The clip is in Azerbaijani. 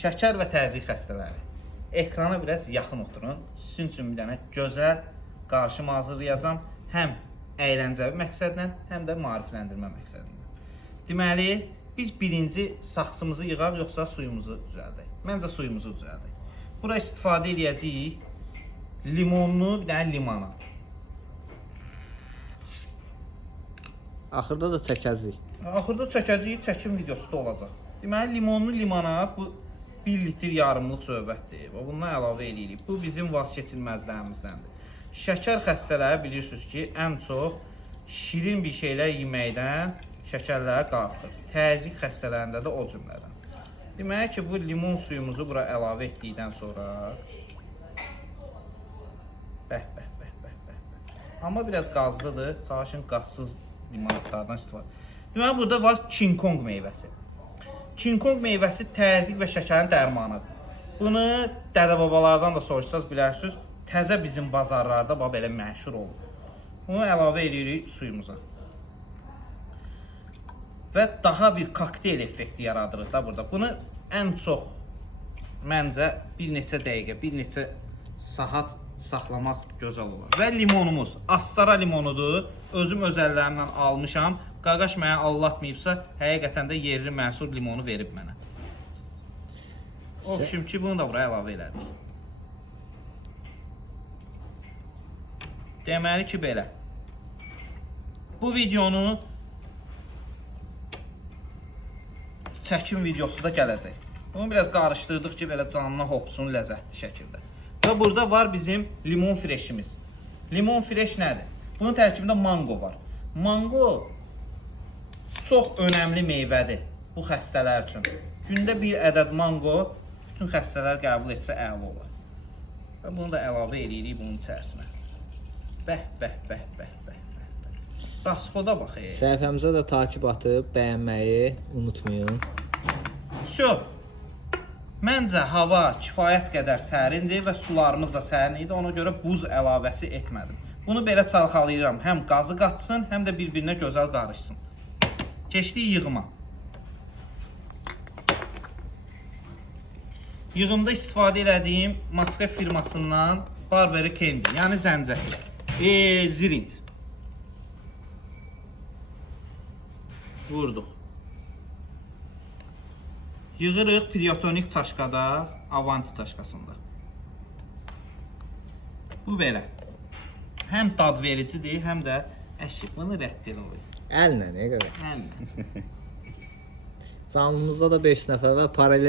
şəkər və təzyiq xəstələri. Ekrana biraz yaxın oturun. Sizin üçün bir dənə gözəl qarışım hazırlayacağam. Həm əyləncəvi məqsədlə, həm də maarifləndirmə məqsədlə. Deməli, biz birinci saxsımızı yığaq, yoxsa suyumuzu düzəldək? Məncə suyumuzu düzəldək. Bura istifadə edəcəyik limonlu bir dənə limonad. Axırda da çəkəcəyik. Axırda çəkəcəyik, çəkim videosu da olacaq. Deməli, limonlu limonad bu 1 litr yarımlıq söhbətdir. Bundan əlavə edirik. Bu bizim vazgeçilməzlərimizdəndir. Şəkər xəstələri bilirsiniz ki, ən çox şirin bir şeylər yeməkdən şəkərləri qalxır. Təzyiq xəstələrində də o cümlədən. Deməli ki, bu limon suyumuzu bura əlavə etdikdən sonra bəh. Amma biraz qazlıdır. Çalışın qazsız limonadlardan istifadə. Deməli, burada var King Kong meyvəsi. King Kong meyvəsi təzyiq və şəkərin dərmanıdır. Bunu dədə-babalardan da soruşsanız bilərsiniz, təzə bizim bazarlarda belə məşhur olur. Bunu əlavə edirik suyumuza. Və daha bir kokteyl effekti yaradırıq da burada. Bunu ən çox məncə bir neçə dəqiqə, bir neçə saat saxlamaq gözəl olar. Və limonumuz, Astara limonudur. Özüm öz əllərimlə almışam. Qaqaş mənə allatmayıbsa, həqiqətən də yerli məhsul limonu verib mənə. O düşün ki, bunu da buraya əlavə elədik. Deməli ki, belə. Bu videonu çəkim videosu da gələcək. Bunu biraz qarışdırdıq ki, belə canına hopsun ləzzətli şəkildə. Və burada var bizim limon freşimiz. Limon freş nədir? Bunun tərkibində mango var. Mango çox önəmli meyvədir bu xəstələr üçün. Gündə bir ədəd mango bütün xəstələr qəbul etsə əla olar. Və bunu da əlavə edirik bunun içərisinə. Bəh. Rasxoda bax. Səhifəmizə də takib atıb bəyənməyi unutmayın. Məncə hava kifayət qədər sərindir və sularımız da sərin idi. Ona görə buz əlavəsi etmədim. Bunu belə çalxalayıram. Həm qazı qatsın, həm də bir-birinə gözəl qarışsın. Keçdik yığıma. Yığımda istifadə etdiyim Maska firmasından Barberry Candy, yəni zəncəfil. Zirinç. Vurduq. Yığırıq Priotonik çaşkada, Avanti çaşkasında. Bu belə. Həm dad vericidir, həm də əşib. Bunu rədd elə olur. Əllə, nə qədər? Əllə. Canımızda da 5 nəfər və paralel